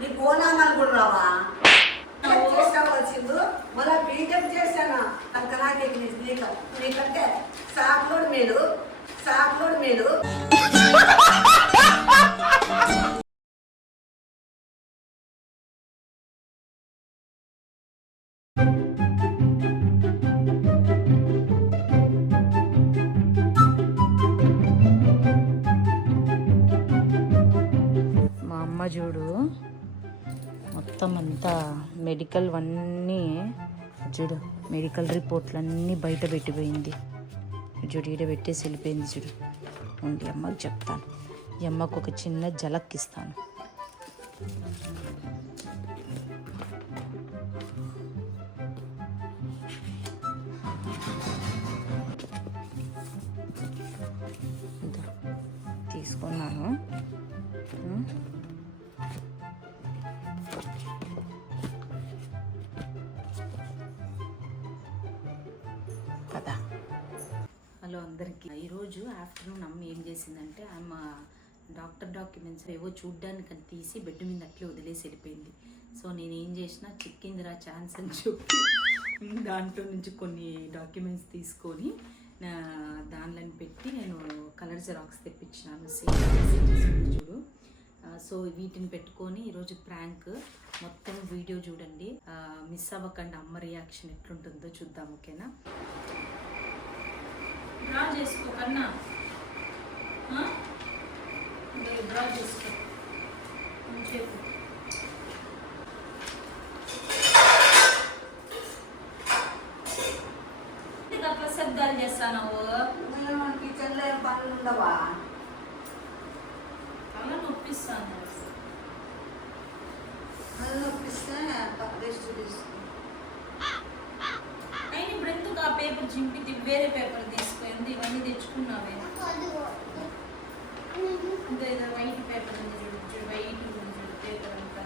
నీకు ఓనామాలు కూడా రావా? చేసావాల్సిందు మళ్ళీ బీటెక్ చేశాను అంకనాకి నీకంటే సాకులోడు మేలు మా అమ్మ చూడు మొత్తం అంతా మెడికల్ అన్నీ చూడు, మెడికల్ రిపోర్ట్లు అన్నీ బయట పెట్టిపోయింది చూడు, ఈడ పెట్టేసి వెళ్ళిపోయింది చూడు. ఉండి అమ్మకి చెప్తాను, ఈ అమ్మకు ఒక చిన్న జలక్ ఇస్తాను. తీసుకున్నాను. కదా. హలో అందరికీ. ఈరోజు ఆఫ్టర్నూన్ అమ్మ ఏం చేసిందంటే, అమ్మ డాక్టర్ డాక్యుమెంట్స్ ఏవో చూడ్డానికి అని తీసి బెడ్ మీద అట్లే వదిలేసి వెళ్ళిపోయింది. సో నేను ఏం చేసిన, చిక్కిందిరా ఛాన్స్ అని చెప్పి దాంట్లో నుంచి కొన్ని డాక్యుమెంట్స్ తీసుకొని దానిలో పెట్టి నేను కలర్ జిరాక్స్ తెప్పించినాను. సేమ్ చూడు. సో వీటిని పెట్టుకొని ఈరోజు ప్రాంక్ మొత్తం వీడియో చూడండి, మిస్ అవ్వకండి. అమ్మ రియాక్షన్ ఎట్లుంటుందో చూద్దాం. ఓకేనా? డ్రా చేసుకో కన్నా, డ్రా చేసుకో. చెప్పు. అట్లా శబ్దాలు చేస్తాను. కిచెన్లో ఏం పనులు ఉండవా? అలా నొప్పిస్తాను. నొప్పిస్తే రెస్ట్ తీసుకో. అయినా ఇప్పుడు ఎందుకు ఆ పేపర్ చింపి వేరే పేపర్ తీసుకుంది? ఇవన్నీ తెచ్చుకున్నావే. ఇంకా ఏదో వైట్ పేపర్ ఉంది చూడు, వైట్ ఉంది చూడు పేపర్ అంతా.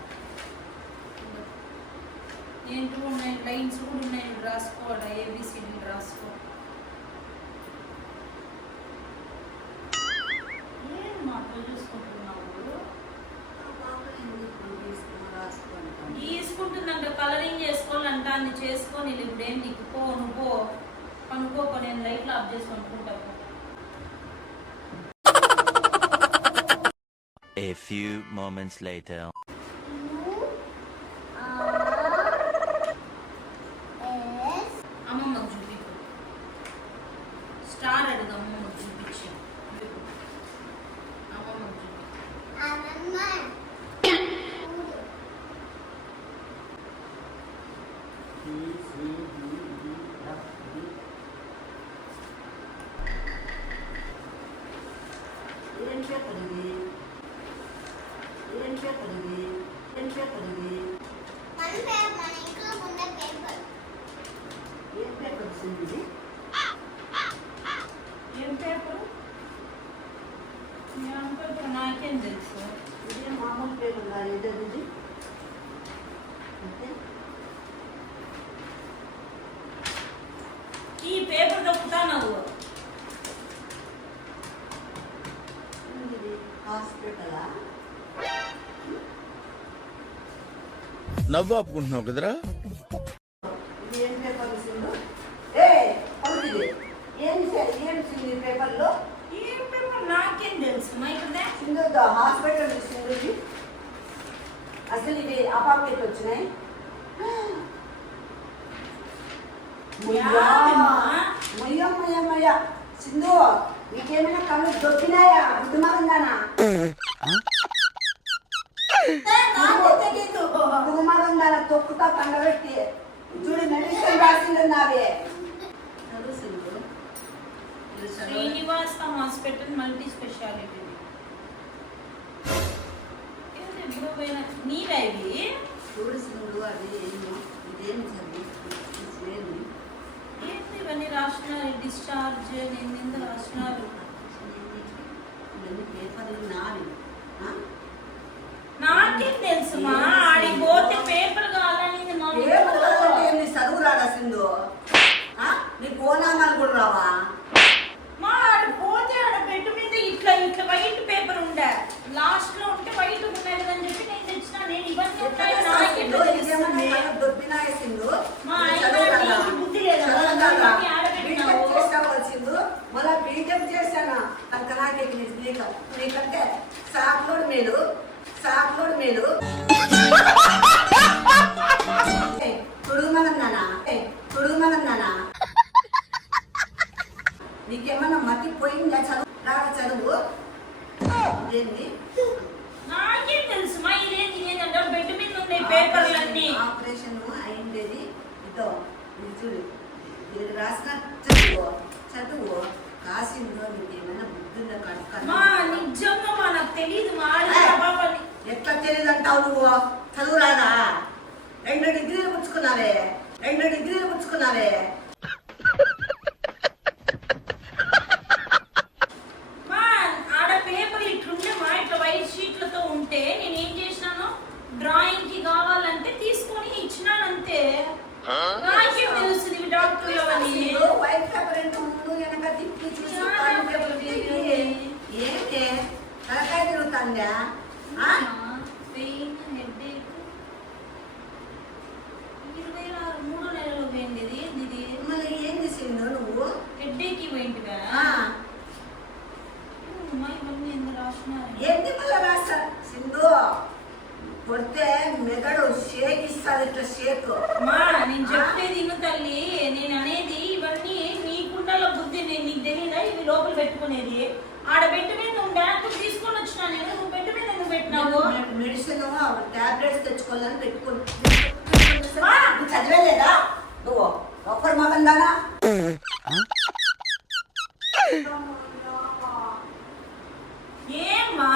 ఏంటో ఉన్నాయి, లైన్స్ కూడా ఉన్నాయి, రాసుకోవాలి. ఏబిసిడీలు రాసుకో. ఏం మాటలు చూసుకుంటున్నావు? తీసుకుంటుందంట, కలరింగ్ చేసుకోవాలంట. అన్ని చేసుకొని ఇప్పుడు ఏం నీకు పో, నువ్వు పో పనుకోపో. నేను లైట్లు ఆఫ్ చేసి అనుకుంటా. A few moments later. అమ్మమ్మకు చూపి. స్టార్ అడుగు, అమ్మమ్మకు చూపించి. అమ్మమ్మకు చూపి. ఏం పేపర్ ఇది? ఏం పేపర్ ఇది? ఏం పేపర్ ఇది? ఏం పేపర్ వచ్చింది? ఏం పేపర్? నాకేం తెలుసు. ఇదే మామూలు పేపర్ కాదు, ఇది ఈ పేపర్ దొక్కుతా నువ్వు. హాస్పిటలా? నవ్వు ఆపుకుంటున్నావు కదరా? ఇది ఏం పేపర్ వచ్చిందో? ఏం పేపర్లో? ఏం పేపర్ నాకేం తెలుసు. సింధు హాస్పిటల్ సింధుది. అసలు ఇవి అపార్ట్మెంట్ వచ్చినాయి. మొయ్యమ్మయ్యమ్మయ్య సింధు, నీకేమైనా కళ్ళు దొక్కినాయా? బుద్ధిమానంగానా? బుద్ధిమానంగానా తొక్కుతా పండబెట్టి చూడు, మెడిసిన్ రాసిందన్నావే. Srinivasa hospital multi speciality. నీవే ఇవి? చూడు సింధు, అది ఏమో ఇదేం చదివి ఏంటి ఇవన్నీ రాసినారు? డిశ్చార్జ్ నేను రాసినారు. ఇవన్నీ పేపర్లు నావి. నాకేం తెలుసు మా, ఆడికి పోతే పేపర్ కావాలని చదువు రాడా సింధు? నీకు ఓనామాలు కూడా రావా? మా ఆడికి పోతే ఆడ బెడ్ మీద ఇట్లా ఇట్లా వైట్ పేపర్ ఉండే, లాస్ట్ లో ఉంటే వైట్ ఉండేది కానీ మేలు, సాకులోడు మేలు. తుడుమనన్నానా నీకేమన్నా మతి పోయిందా? చదువు రాక చదువు ఏంది? నాకేం తెలుసు మా ఇదేంటి ఇదేంటంటే బెడ్ మీద ఉండే పేపర్లన్నీ. ఆపరేషన్ అయిండేది ఇదో ఇది చూడు, ఇది రాసిన చదువు చదువు రాసిందో నీకేమైనా బుద్ధిందా? మా నిజంగా మా నాకు తెలియదు మా పాపని. ఎట్లా తెలియదు అంటావు నువ్వు? చదువు రాదా? 2 డిగ్రీలు పుచ్చుకున్నావే. మా ఆడ పేపర్ ఇట్లుంటే మా ఇట్లా వైట్ షీట్లతో ఉంటే నేను ఏం చేసినాను, డ్రాయింగ్ కి కావాలంటే తీసుకొని ఇచ్చినాను అంతే. నాకేం తెలుస్తుంది ఇవి డాక్టర్లు అని. వైట్ పేపర్ ఎంత ముందు వెనక తిప్పి చూసి ఏంటి తలకాయ తిరుగుతుందా? పెయిన్ హెడ్ఏక్ 3 నెలలు పోయింది. ఇది మళ్ళీ ఏం చేసిండు నువ్వు? హెడ్ఏక్ పోయిందిగా. ఇవన్నీ ఎందుకు రాసినారు? ఏంటి మళ్ళీ రాస్తా సింధు? కొడితే మెదడు షేక్ ఇస్తుంది, ఇట్లా షేక్. మా నేను చెప్పేది ఇను తల్లి, నేను అనేది ఇవన్నీ నీకుండలో బుద్ధి. నేను నీకు తెలియదా ఇవి లోపల పెట్టుకునేది? ఆడ బెడ్ మీద నువ్వు డాక్టర్ తీసుకొని వచ్చినా నేను, నువ్వు బెడ్ మీద నువ్వు పెట్టినావు. మెడిసిన్ టాబ్లెట్స్ తెచ్చుకోవాలని పెట్టుకుని చదివేలేదా నువ్వు? ఒక్కరు మగందానా? ఏమ్మా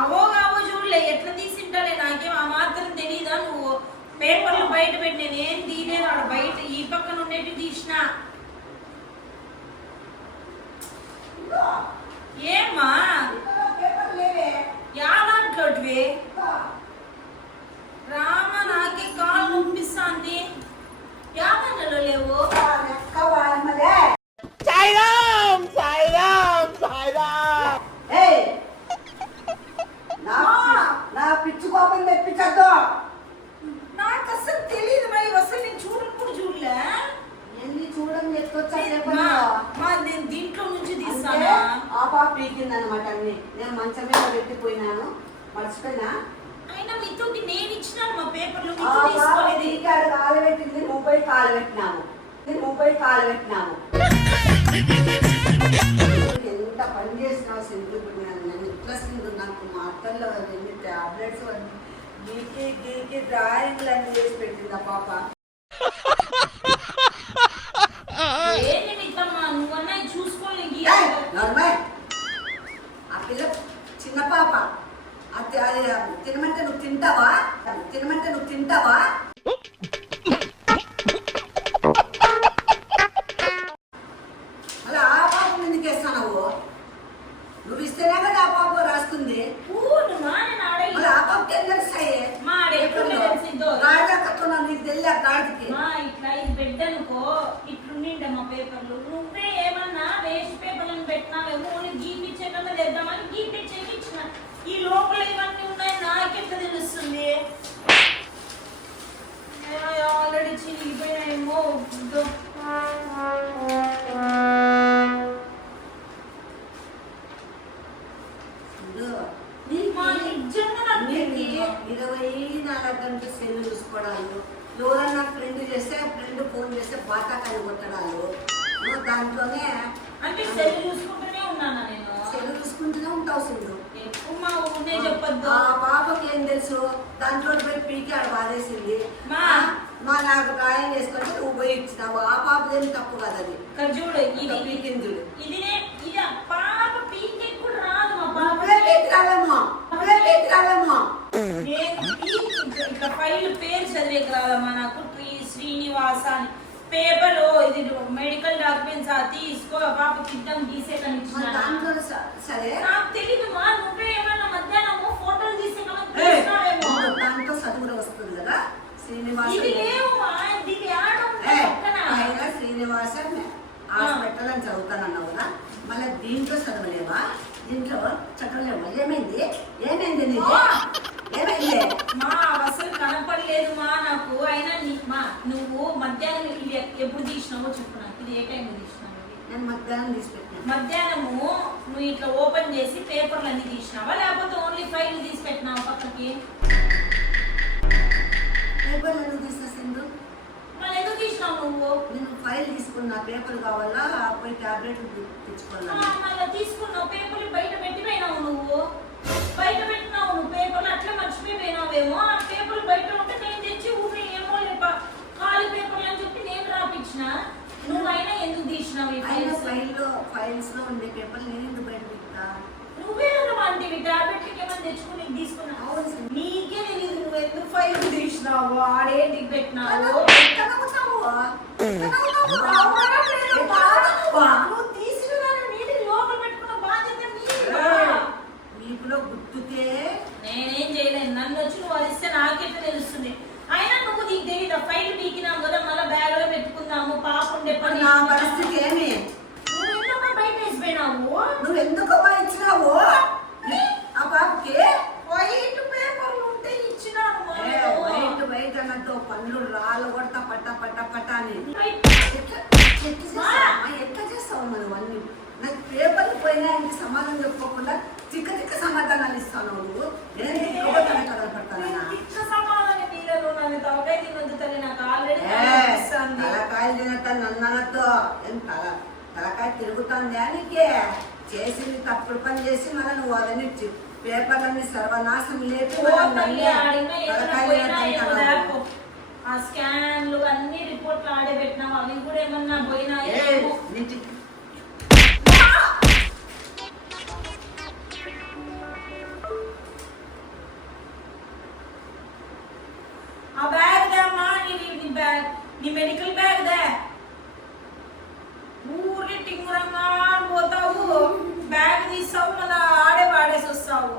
అవో చూడలే ఎట్లా తీసింటానే, నాకేం ఆ మాత్రం తెలీదా? నువ్వు పేపర్లు బయట పెట్టి నేను ఏం తీయలేదు. ఆడ బయట ఈ పక్కన ఉండేటి తీసిన. ఏమ్మా యాదాంట్లోటివి రామ నాకే కాలు నొప్పిస్తాంది. యాదాంట్లో లేవు. నా పిచ్చి కోపం తెప్పించద్దు. నాకు అసలు తెలియదు మరి, అసలు నేను చూడను కూడా చూడలే. ఎన్ని చూడని ఎత్తుకొచ్చా నేను దీంట్లో నుంచి తీస్తాను. ఆ పాప పీకింది అనమాట. అన్ని నేను మంచం మీద పెట్టిపోయినాను, మర్చిపోయినా. అయినా మీతోటి నేను ఇచ్చినాను మా పేపర్లు, మీతో తీసుకోలేదు. కాలు పెట్టింది, మొబైల్ కాలు పెట్టినాము. ఎంత పని చేసినావు సింధు? నేను ఇట్లా సింధు నాకు మా అత్తల్లో ఎన్ని టాబ్లెట్స్ గీకి డ్రాయింగ్లు అన్ని చేసి పెట్టింది ఆ పాప. నువ్వన్నా చూసుకోలేదు. ఆ పిల్ల చిన్న పాప. అది తినమంటే నువ్వు తింటావా? అలా ఆ పాప ఎందుకు వేస్తావు? నువ్వు ఇస్తేనే కదా ఆ పాప రాస్తుంది. మళ్ళీ ఆ పాపకి ఏం తెలుస్తాయి? గాడిదక్కతో నీకు తెలియ గాడికి. ఇట్లా ఇది బెడ్ అనుకో, ఇట్లుండే మా పేపర్లు. నువ్వే ఏమన్నా వేస్ట్ పేపర్లను పెట్టినావేమో, గీపిచ్చే కన్నా తెద్దామని గీపిచ్చేకి ఇచ్చిన. ఈ లోపల ఇవన్నీ ఉన్నాయి, నాకెట్లా తెలుస్తుంది? ఆల్రెడీ చిరిగిపోయినాయేమో. నిజంగా 24 గంటలు సెల్ చూసుకోవడాలు, ఎవరన్నా ఫ్రెండ్ చేస్తే ఫ్రెండ్ ఫోన్ చేస్తే బాటాకాయలు కొట్టడాలు, దాంట్లోనే అంటే సెల్ చూసుకుంటూనే ఉన్నాను నేను. సెల్ చూసుకుంటూనే ఉంటావు సింధు. చెప్పొద్దు. ఆ పాపకి ఏం తెలుసు? దాంట్లో పోయి పీకి ఆడ బాధేసింది. నాకు డ్రాయింగ్ వేసుకొని నువ్వు పోయి ఇచ్చినావు. ఆ పాప ఏం తప్పు కదా అది. చూడు ఇది పీకింది చూడు. ఇది పాప పీకే కూడా రాదు. మా పాప రావేమో ఇట్లా ఫైల్ పేరు చదివేకి రాదమ్మా నాకు. శ్రీనివాస అని పేపర్, ఇది మెడికల్ డాక్యుమెంట్స్ తీసుకో పాపకి ఇద్దాం గీసే దాంట్లో సరే నాకు తెలియదు. మా నువ్వే ఏమన్నా మధ్యాహ్నం ఫోటోలు తీసే దాంట్లో చదువులో వస్తుంది కదా శ్రీనివాస. ఇది లేవు శ్రీనివాస హాస్పిటల్ అని చదువుతానన్నావు కదా, మళ్ళీ దీంట్లో చదవలేవా? దీంట్లో చదవలేవా? ఏమైంది నీకు? ఏమైంది? మా అసలు కనపడలేదు మా నాకు. అయినా నువ్వు మధ్యాహ్నం ఇది ఎప్పుడు తీసినావో చెప్పు నాకు. ఇది ఏ టైంలో తీసినావు? నేను మధ్యాహ్నం తీసి పెట్టినా. మధ్యాహ్నము నువ్వు ఇట్లా ఓపెన్ చేసి పేపర్లు అన్ని తీసినావా లేకపోతే ఓన్లీ ఫైల్ తీసి పెట్టినావా పక్కకి? పేపర్లు ఎందుకు తీసిన సింధు? మళ్ళీ ఎందుకు తీసినావు నువ్వు? నేను ఫైల్ తీసుకున్నా, పేపర్ కావాలా పోయి టాబ్లెట్ తెచ్చుకోవాలా. మళ్ళీ తీసుకున్నావు పేపర్లు బయట పెట్టిపోయినావు నువ్వు. బయట పెట్టినావు నువ్వు పేపర్లు అట్లా మర్చిపోయినావేమో. ఆ పేపర్లు బయట ఉంటే నేను తెచ్చి ఊరి ఏమో లేప ఖాళీ పేపర్లు అని చెప్పి నేను రాపించిన. నువ్వైనా ఎందుకు తీసినావు ఈ ఫైల్స్ లో ఉండే పేపర్లు నేను ఎందుకు బయట పెట్టా? నువ్వే అంటే టాబ్లెట్లకి ఏమైనా తెచ్చుకుని తీసుకున్నావు. నీకే తెలియదు నువ్వు ఎందుకు ఫైల్ తీసినావు, ఆడేంటికి పెట్టినావు. నువ్వు తీసిన నీటిని లోపల పెట్టుకున్న బాధ్యత వీపులో గుర్తుకే. నేనేం చేయలేను. నన్ను వచ్చి నువ్వు అరిస్తే నాకెట్లా తెలుస్తుంది? అయినా నువ్వు నీకు తెలియదు ఫైల్ పీకినాము కదా మళ్ళీ బ్యాగ్ లో పెట్టుకుందాము పాప ఉండే పని. నా పరిస్థితి ఏమి? నువ్వు ఎందుకు బయట వేసిపోయినావు? నువ్వు ఎందుకు ఇచ్చినావు ఆ పాపకి? వైట్ పేపర్లు ఉంటే ఇచ్చినాను. వైట్ అన్నట్టు పనులు రాళ్ళు కొడతా పట్ట అని ఎట్లా చేస్తావు మనం అన్ని? నాకు పేపర్లు పోయినా ఇంటి సమాధానం చెప్పుకోకుండా తిక్క సమాధానాలు ఇస్తాను నువ్వు. నేను తలకాయలు తినట్టు నన్నతో తలకాయ తిరుగుతుంది దానికి చేసింది తప్పుడు పని చేసి మళ్ళీ నువ్వు అవన్నీ పేపర్లన్నీ సర్వనాశనం లేపి ఆ స్కాన్లు అన్ని రిపోర్ట్లు ఆడే పెట్టినావు. అవి కూడా ఏమన్నా పోయినాయి? ఆ బ్యాగ్ దమ్మా, నీ మెడికల్ బ్యాగ్ దే. ఊరి టింగురంగా పోతావు, బ్యాగ్ తీస్తావు, మళ్ళీ ఆడే వాడేసి వస్తావు.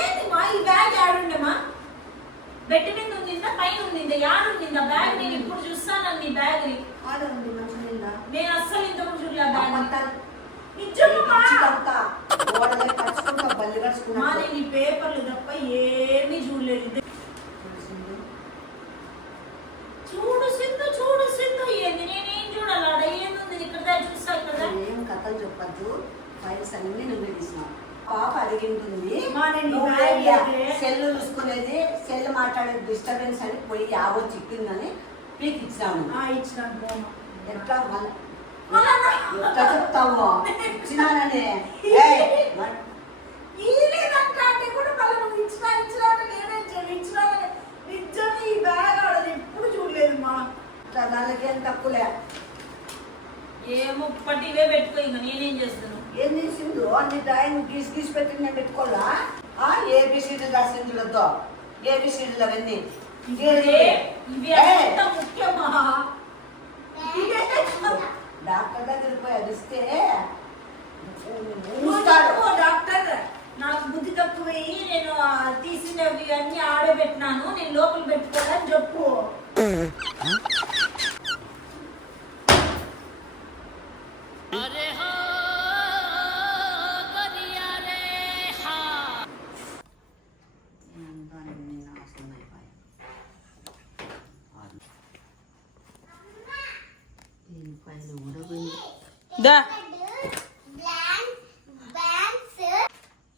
ఏంది మా ఈ బ్యాగ్ ఆడుండేమా? బెడ్ మీద ఉండిందా పైన ఉండిందా యాడుండిందా బ్యాగ్? నేను ఇప్పుడు చూస్తాను నీ బ్యాగ్ ని. నేను అస్సలు ఇంతకు చూడలే బ్యాగ్. నేను ఈ పేపర్లు తప్ప ఏమీ చూడలేదు. చూడు సింధు ఏంది? నేనేం చూడాలి? ఆడ ఏంది? ఇక్కడ చూస్తా కదా. ఏం కథలు చెప్పద్దు, ఫైల్స్ అన్ని నువ్వు తీసినావు. పాప అడిగింటుంది సెల్ చూసుకునేది, సెల్ మాట్లాడేది డిస్టర్బెన్స్ అని పోయి యావో చిక్కిందని పీక్ ఇచ్చినాము. ఎట్లా ఎట్లా చెప్తావు? ఇచ్చినానని ఎప్పుడు చూడలేదు మా. దానికేం తక్కువలే. ఏమో పట్టివే పెట్టుకో, ఇంకా నేనేం చేస్తాను? ఏం చేసిండు? అన్ని డ్రాయింగ్ గీసి పెట్టి నేను పెట్టుకోవాలా? ఏబిసిడి రాసిందులతో ఏబిసిడీలు అవన్నీ డాక్టర్ దగ్గర పోయి అడిస్తే డాక్టర్ నాకు బుద్ధి తక్కువయ్యి నేను తీసినవి అన్ని ఆడబెట్టినాను, నేను లోపల పెట్టుకోవాలని చెప్పు.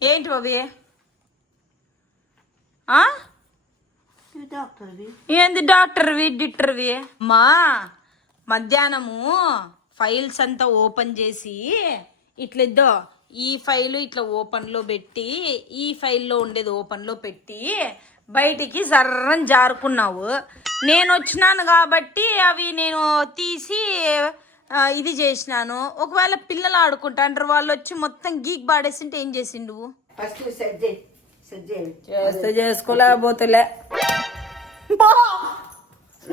ఏంటి బాబీ? ఏంది డాక్టర్వి డిక్టర్వి? మా మధ్యాహ్నము ఫైల్స్ అంతా ఓపెన్ చేసి ఇట్లా ఈ ఫైలు ఇట్లా ఓపెన్లో పెట్టి ఈ ఫైల్లో ఉండేది ఓపెన్లో పెట్టి బయటికి జర్రని జారుకున్నావు. నేను వచ్చినాను కాబట్టి అవి నేను తీసి ఇది చేసినాను. ఒకవేళ పిల్లలు ఆడుకుంటాంటారు, వాళ్ళు వచ్చి మొత్తం గీక్ పాడేసింటే ఏం చేసిండు? చేస్తే చేసుకోలేకపోతేలే.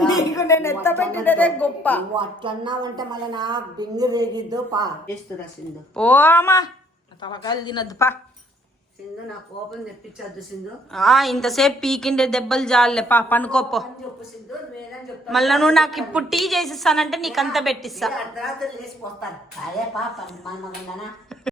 నీకు నేను ఎత్త పెట్టినదే గొప్ప. అట్లన్నావంటే మళ్ళీ నా బింగి రేగిద్దు పా చేస్తురా సింధు. ఓ అమ్మా తలకాయలు తినద్దు పా. సింధు నా కోపం తెప్పించద్దు సింధు. ఇంతసేపు పీకిండే దెబ్బలు జాలే పా, పనుకోపో. మళ్ళా నువ్వు నాకు ఇప్పుడు టీ చేసిస్తానంటే నీకు అంతా పెట్టిస్తా. అర్ధరాత్రి లేచిపోతాను. అదే పా